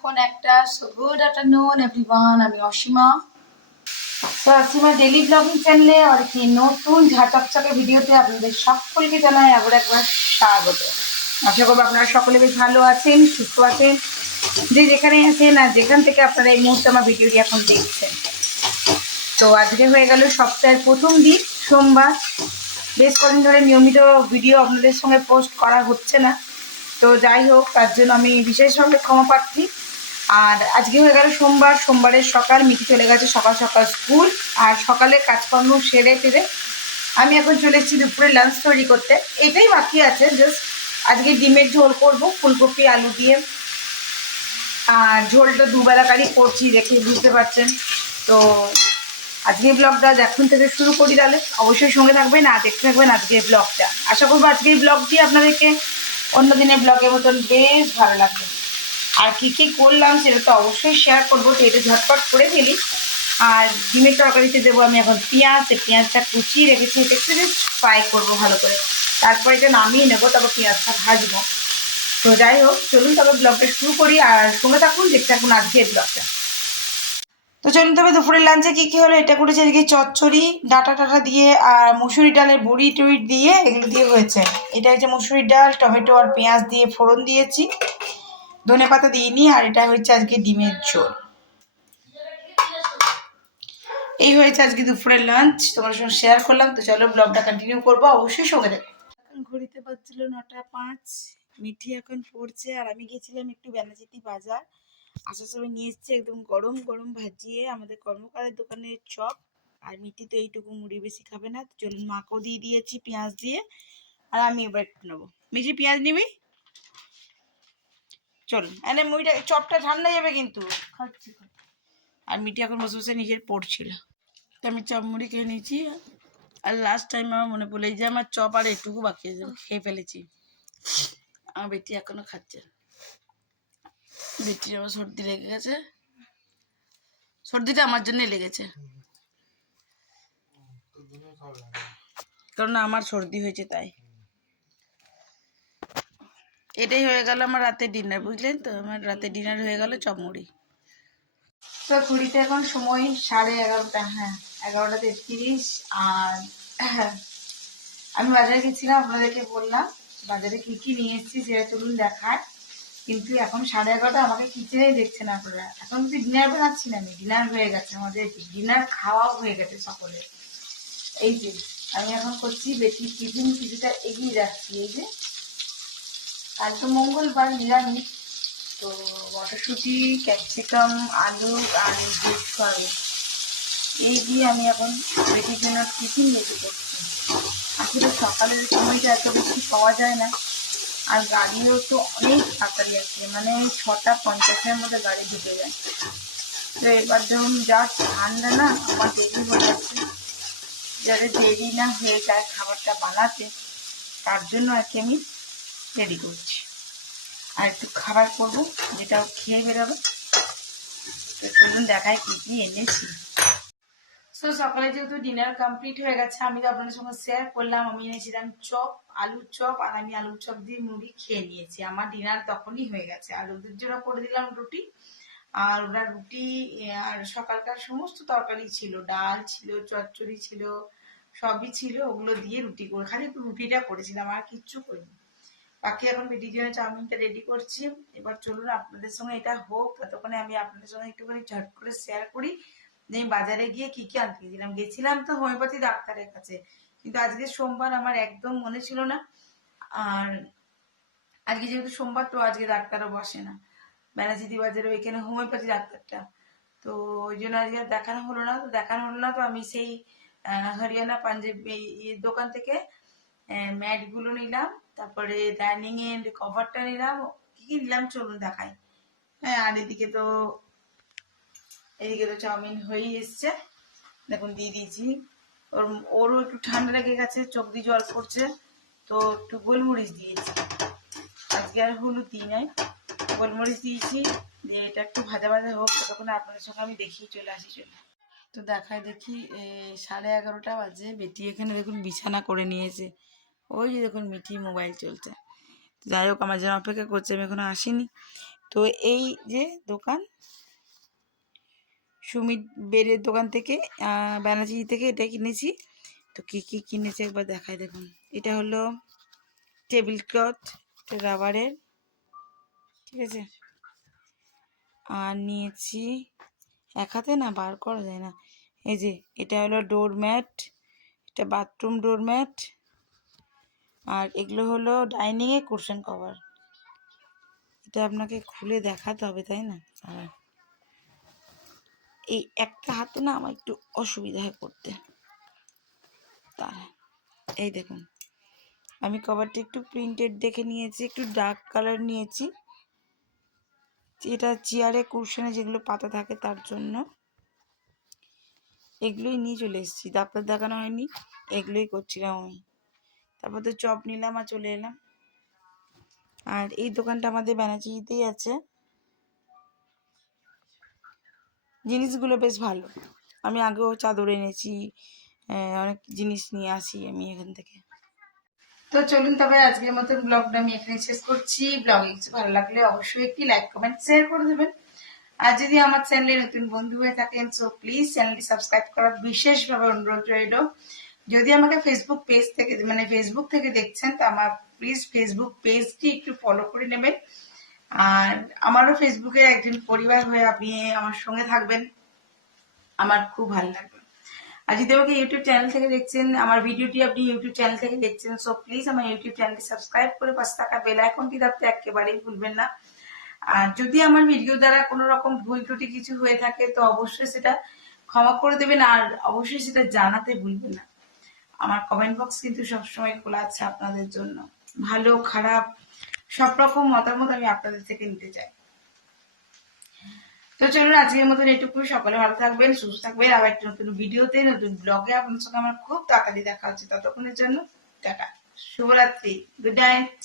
এখন একটা good afternoon everyone, আমি অসীমা। তো অসীমা ডেলি ব্লগিং চ্যানেলে আর কি নতুন ঝাঁচকচকে ভিডিওতে আপনাদের সকলকে জানাই আবার একবার স্বাগত। আশা করবো আপনারা সকলে বেশ ভালো আছেন, সুস্থ আছেন, যে যেখানে আছেন আর যেখান থেকে আপনারা এই মুহূর্তে আমার ভিডিওটি এখন দেখছেন। তো আজকে হয়ে গেল সপ্তাহের প্রথম দিন, সোমবার। বেশ কদিন ধরে নিয়মিত ভিডিও আপনাদের সঙ্গে পোস্ট করা হচ্ছে না, তো যাই হোক তার জন্য আমি বিশেষভাবে ক্ষমা প্রার্থী। আর আজকে হয়ে গেল সোমবার, সোমবারের সকাল, মিটি চলে গেছে সকাল সকাল স্কুল। আর সকালে কাজকর্ম সেরে টেরে আমি এখন চলে এসেছি দুপুরে লাঞ্চ তৈরি করতে। এটাই বাকি আছে, জাস্ট আজকে ডিমের ঝোল করব ফুলকপি আলু দিয়ে। আর ঝোলটা দুবেলাকারই করছি, দেখে বুঝতে পারছেন। তো আজকে ব্লগটা এখন থেকে শুরু করি, তাহলে অবশ্যই সঙ্গে থাকবেন আর দেখতে থাকবেন আজকের ব্লগটা। আশা করবো আজকের ব্লগটি আপনাদেরকে অন্য দিনের ব্লগের মতন বেশ ভালো লাগবে। আর কী কী করলাম সেটা তো অবশ্যই শেয়ার করবো, তো এটা ঝটপট করে ফেলি। আর ডিমের তরকারিতে দেবো আমি এখন পেঁয়াজ, পেঁয়াজটা কুচিয়ে রেখেছি, এটা একটু জাস্ট ফ্রাই করবো ভালো করে, তারপর এটা নামিয়ে নেবো, তারপর পেঁয়াজটা ভাজবো। তো যাই হোক চলুন তবে ব্লগটা শুরু করি আর সঙ্গে থাকুন, দেখতে থাকুন আজকের ব্লগটা। তো চলুন তবে দুপুরের লাঞ্চে কী কী হলো। এটা করেছে এদিকে চচ্চড়ি ডাটা টাটা দিয়ে আর মুসুরি ডালের বড়ি টড়ি দিয়ে, এগুলো দিয়ে হয়েছে। এটা হচ্ছে মুসুরির ডাল, টমেটো আর পেঁয়াজ দিয়ে ফোড়ন দিয়েছি, ধনে পাতা দিইনি। আর এটা হচ্ছে আজকে ডিমের ঝোল। এই হয়েছে আজকে দুপুরের লাঞ্চ, তোমার সঙ্গে শেয়ার করলাম। তো চলো ব্লগটা কন্টিনিউ করবো, অবশ্যই সঙ্গে দেখো। এখন ঘড়িতে বাজছিল 9:05, মিঠি এখন পড়ছে। আর আমি গেছিলাম একটু বেনাচিতি বাজার, আসার সময় নিয়ে এসছে একদম গরম গরম ভাজিয়ে আমাদের কর্মকারের দোকানের চপ। আর মিঠি তো এইটুকু মুড়ি বেশি খাবে না, চলুন মাকেও দিয়ে দিয়েছি পেঁয়াজ দিয়ে। আর আমি এবার একটু নেবো। মিঠি পেঁয়াজ নিবি? চলুন এনে মুড়িটা, চপটা ঠান্ডা যাবে কিন্তু। খাচ্ছি। আর মিঠি এখন বসে বসে নিজের পড়ছিল, তো আমি চপ মুড়ি খেয়ে নিয়েছি। আর লাস্ট টাইম আমার মনে পড়লো এই যে আমার চপ আর এটুকু বাকি আছে, খেয়ে ফেলেছি। আমার বেটি এখনো খাচ্ছে। বেটির আবার সর্দি লেগে গেছে, সর্দিটা আমার জন্যই লেগেছে, কারণ আমার সর্দি হয়েছে তাই। এটাই হয়ে গেল আমার রাতের ডিনার, বুঝলেন তো, আমার রাতের ডিনার হয়ে গেল চপ মুড়ি। তো ঘুড়িতে এখন সময় 11:30, হ্যাঁ 11:30। আর আমি বাজারে গেছিলাম, আপনাদেরকে বললাম বাজারে কি কি নিয়ে এসেছি সেটা চলুন দেখায়। কিন্তু এখন 11:30, আমাকে কিচেনেই দেখছেন আপনারা। এখন কিন্তু ডিনার বানাচ্ছি না আমি, ডিনার হয়ে গেছে আমাদের, ডিনার খাওয়াও হয়ে গেছে সকলে। এই যে আমি এখন করছি বেটির টিফিন কিছুটা এগিয়ে যাচ্ছি। এই যে কাল তো মঙ্গলবার নিরামিষ, তো মটরশুঁটি, ক্যাপসিকাম, আলু আর সয়াবিন এই দিয়ে আমি এখন বেটির জন্য টিফিন রেডি করছি। আসলে সকালের সময়টা এত বেশি পাওয়া যায় না, আর গাড়িও তো অনেক তাড়াতাড়ি আছে, মানে 6:50-এর মধ্যে গাড়ি ঢুকে যায়। তো এবার ধরুন যা ঠান্ডা না, আমার দেরি হয়ে যাচ্ছে। যাতে দেরি না হয়ে যায় খাবারটা বানাতে, তার জন্য আর কি আমি রেডি করছি। আর একটু খাবার করবো, যেটা খেয়ে বেরোবে। তো চলুন দেখায় কী কী এনেছি। তো সকালে যেহেতু ডিনার কমপ্লিট হয়ে গেছে, আমি তো আপনাদের সঙ্গে শেয়ার করলাম, আমি এনেছিলাম চপ, আলুর চপ। আর আমি আলুর চপ দিয়ে মুড়ি খেয়ে নিয়েছি, আমার ডিনার তখনই হয়ে গেছে। আর ওদের জন্য করে দিলাম রুটি। আর ওরা রুটি আর সকালকার সমস্ত তরকারি ছিল, ডাল ছিল, চচ্চড়ি ছিল, সবই ছিল, ওগুলো দিয়ে রুটি করে, খালি একটু রুটিটা করেছিলাম, আর কিচ্ছু করিনি। বাকি এখন বেটির জন্য চাউমিনটা রেডি করছি। এবার চলুন আপনাদের সঙ্গে এটা হোক, ততক্ষণে আমি আপনাদের সঙ্গে একটুখানি ঝট করে শেয়ার করি যে আমি বাজারে গিয়ে কি কি আনতে গেছিলাম। গেছিলাম তো হোমিওপ্যাথি ডাক্তারের কাছে, কিন্তু আজকে সোমবার আমার একদম মনে ছিল না। আর আজকে যেহেতু সোমবার, তো আজকে ডাক্তারও বসে না বেনাচিতি বাজারে, ওইখানে হোমিওপ্যাথি ডাক্তারটা। তো ওই জন্য আজকে দেখানো হলো না। তো আমি সেই হরিয়ানা পাঞ্জাবি দোকান থেকে ম্যাটগুলো নিলাম, তারপরে ডাইনিং এর কভারটা নিলাম। কি কি নিলাম চলুন দেখাই। হ্যাঁ, আর এদিকে তো চাউমিন হয়েই এসছে, দেখুন দিয়ে দিয়েছি। ওরও একটু ঠান্ডা লেগে গেছে, চোখ দিয়ে জল পড়ছে, তো একটু গোলমরিচ দিয়েছি। আজকে আর হলুদ দিই নাই, গোলমরিচ দিয়েছি। দিয়ে এটা একটু ভাজা ভাজা হোক, ততক্ষণ আপনাদের সঙ্গে আমি দেখিয়ে চলে আসি। তো দেখাই দেখি 11:30 বাজে। বেটি এখানে দেখুন বিছানা করে নিয়েছে, ওই যে দেখুন মিঠি মোবাইল চলছে। যাই হোক আমার জন্য অপেক্ষা করছে, আমি এখনো আসিনি। তো এই যে দোকান, সুমিত বেড়ের দোকান থেকে, ব্যানার্জি থেকে এটা কিনেছি। তো কী কী কিনেছি একবার দেখায়, দেখুন। এটা হলো টেবিল ক্লথ, রাবারের, ঠিক আছে। আর নিয়েছি, এক হাতে না বার করা যায় না, এই যে এটা হলো ডোরম্যাট, এটা বাথরুম ডোরম্যাট। আর এগুলো হলো ডাইনিংয়ে কুশন কভার। এটা আপনাকে খুলে দেখাতে হবে, তাই না? আর এই একটা হাতে না আমার একটু অসুবিধা হয় করতে, তা এই দেখুন। আমি কভারটা একটু প্রিন্টেড দেখে নিয়েছি, একটু ডার্ক কালার নিয়েছি। এটা চেয়ারে কুশনে যেগুলো পাতা থাকে তার জন্য এগুলোই নিয়ে চলে এসেছি। ডাক্তার দেখানো হয়নি, এগুলোই করছিলাম আমি। তারপর তো চপ নিলাম আর চলে এলাম। আর এই দোকানটা আমাদের ব্যানার্জিতেই আছে। জিনিসগুলো বেশ ভালো। আমি আগেও চাদর এনেছি, অনেক জিনিস নিয়ে আসি আমি এখান থেকে। তো চলুন তবে আজকের মতন ব্লগটা আমি এখানে শেষ করছি। ব্লগে কিছু ভালো লাগলে অবশ্যই একটি লাইক কমেন্ট শেয়ার করে দেবেন। আর যদি আমার চ্যানেলে নতুন বন্ধু হয়ে থাকেন সো প্লিজ চ্যানেলটি সাবস্ক্রাইব করার বিশেষভাবে অনুরোধ রইল। যদি আমাকে ফেসবুক পেজ থেকে মানে ফেসবুক থেকে দেখছেন তো আমার প্লিজ ফেসবুক পেজটি একটু ফলো করে নেবেন। আর আমারও ফেসবুকে একজন পরিবার হয়ে আপনি আমার সঙ্গে থাকবেন, আমার খুব ভালো লাগবে। আর যদি আমাকে ইউটিউব চ্যানেল থেকে দেখছেন, আমার ভিডিওটি আপনি ইউটিউব চ্যানেল থেকে দেখছেন সো প্লিজ আমার ইউটিউব চ্যানেলটি সাবস্ক্রাইব করে পাশে থাকা বেল আইকনটি দাবতে একেবারেই ভুলবেন না। আর যদি আমার ভিডিও দ্বারা কোনো রকম ভুল ত্রুটি কিছু হয়ে থাকে তো অবশ্যই সেটা ক্ষমা করে দেবেন, আর অবশ্যই সেটা জানাতে ভুলবেন না। আমার কমেন্ট বক্স কিন্তু সবসময় খোলা আছে আপনাদের জন্য। ভালো খারাপ সব রকম মতামত আমি আপনাদের থেকে নিতে চাই। তো চলুন আজকের মতন এটুকু। সকলে ভালো থাকবেন, সুস্থ থাকবেন। আবার একটা নতুন ভিডিওতে নতুন ব্লগে আপনার সঙ্গে আমার খুব তাড়াতাড়ি দেখা হচ্ছে। ততক্ষণের জন্য টাটা, শুভরাত্রি, গুড নাইট।